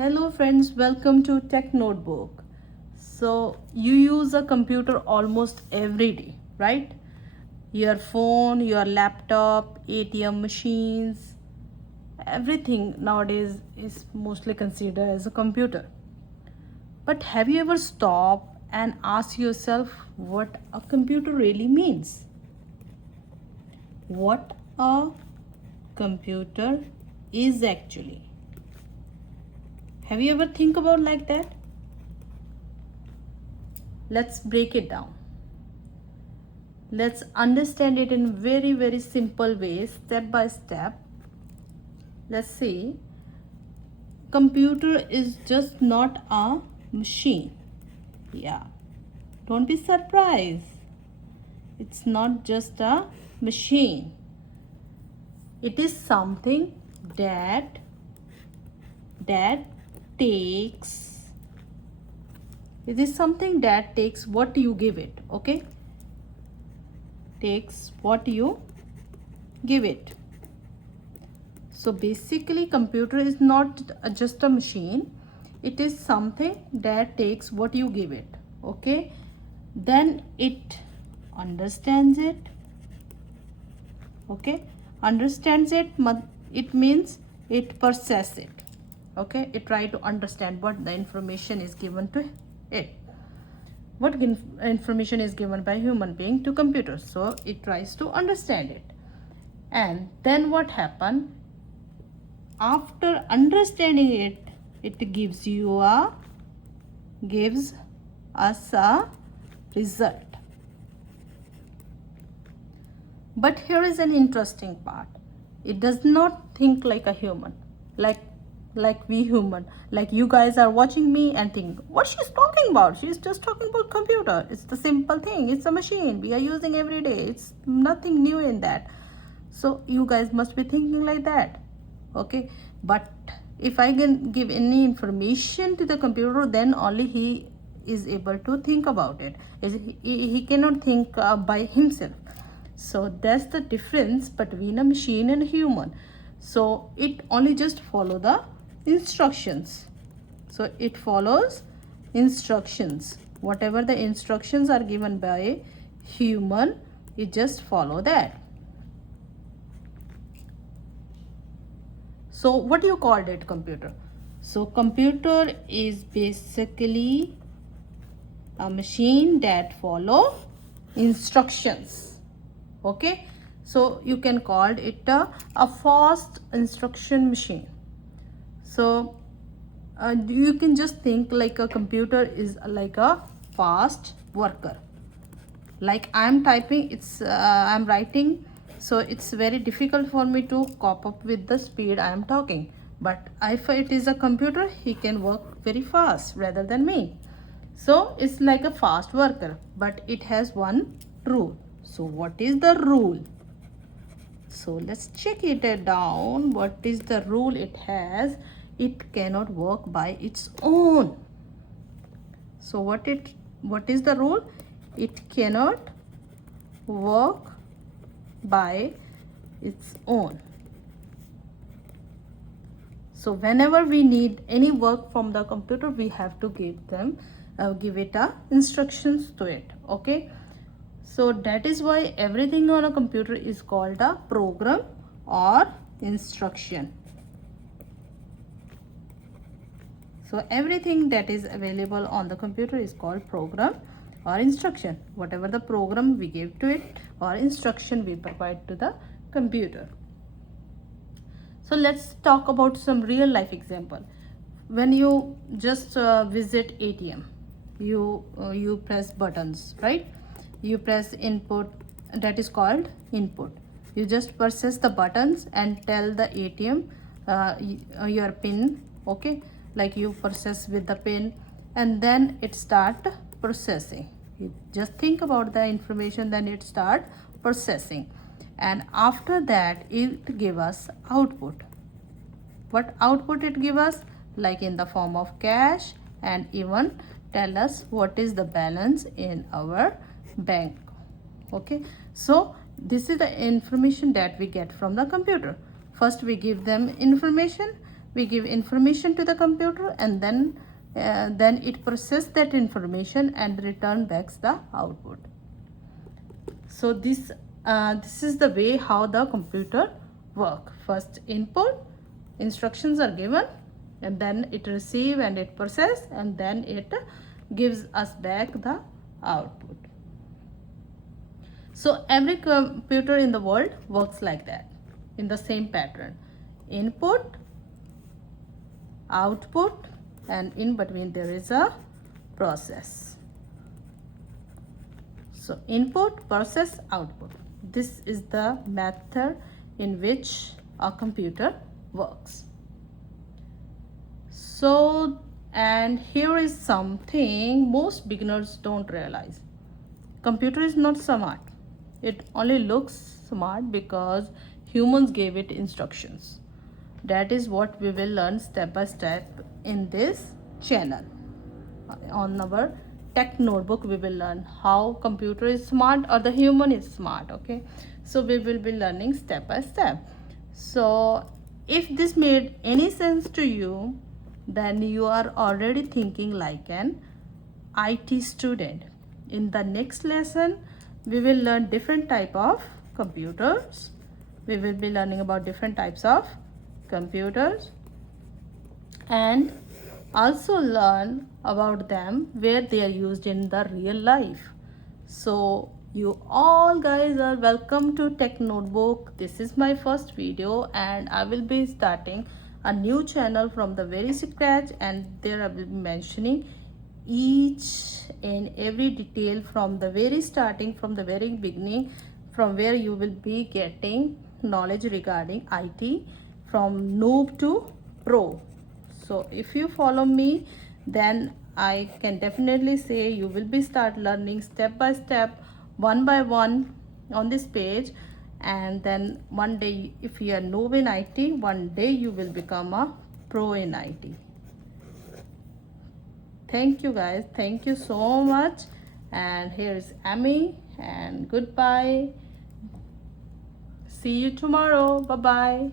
Hello friends, welcome to Tech Notebook. So you use a computer almost every day, right? Your phone, your laptop, ATM machines, everything nowadays is mostly considered as a computer. But have you ever stopped and asked yourself what a computer really means? What a computer is actually? Have you ever think about like that? Let's break it down. Let's understand it in very simple ways, step by step. Let's see. Computer is just not a machine. Yeah. Don't be surprised. It's not just a machine. It is something that takes what you give it, okay? Takes what you give it. So basically computer is not just a machine, it is something that takes what you give it, okay? Then it understands it, okay? Understands it, it means it processes it, okay? It try to understand what the information is given to it. What information is given by human being to computer, so it tries to understand it. And then what happen after understanding it, it gives us a result. But here is an interesting part. It does not think like a human, like we human, like you guys are watching me and think what she's talking about. She's just talking about computer. It's the simple thing. It's a machine we are using every day. It's nothing new in that. So you guys must be thinking like that, okay? But if I can give any information to the computer, then only he is able to think about it. He cannot think by himself. So that's the difference between a machine and a human. So it only just follow the instructions. So it follows instructions. Whatever the instructions are given by human, it just follow that. So what you called it computer? So computer is basically a machine that follow instructions, okay? So you can call it a fast instruction machine. So you can just think like a computer is like a fast worker. Like I'm typing, I'm writing, so it's very difficult for me to cope up with the speed I am talking. But if it is a computer, he can work very fast rather than me. So it's like a fast worker, but it has one rule. So what is the rule? So let's check it down. What is the rule it has? It cannot work by its own. So what is the rule? It cannot work by its own. So whenever we need any work from the computer, we have to give it instructions to it, okay? So that is why everything on a computer is called a program or instruction. So everything that is available on the computer is called program or instruction. Whatever the program we give to it or instruction we provide to the computer. So let's talk about some real life example. When you just visit ATM, you press buttons, right? You press input, that is called input. You just process the buttons and tell the ATM your pin, okay? Like you process with the pin and then it start processing. You just think about the information, then it start processing, and after that it give us output. What output it give us? Like in the form of cash, and even tell us what is the balance in our bank, okay? So this is the information that we get from the computer. First we give them information, we give information to the computer, and then it processes that information and return back the output. So this is the way how the computer work. First input, instructions are given, and then it receive and it process, and then it gives us back the output. So every computer in the world works like that, in the same pattern: input, output, and in between there is a process. So input, process, output. This is the method in which a computer works. So, and here is something most beginners don't realize. Computer is not smart. It only looks smart because humans gave it instructions. That is what we will learn step by step in this channel. On our tech notebook, we will learn how computer is smart or the human is smart. Okay, so we will be learning step by step. So if this made any sense to you, then you are already thinking like an IT student. In the next lesson, we will learn different type of computers. We will be learning about different types of computers, and also learn about them where they are used in the real life. So you all guys are welcome to Tech Notebook. This is my first video, and I will be starting a new channel from the very scratch, and there I will be mentioning each and every detail from the very starting, from the very beginning, from where you will be getting knowledge regarding IT from noob to pro. So if you follow me, then I can definitely say you will be start learning step by step, one by one on this page, and then one day, if you are noob in IT, one day you will become a pro in IT. Thank you guys, thank you so much, and here is Amy, and goodbye. See you tomorrow. Bye bye.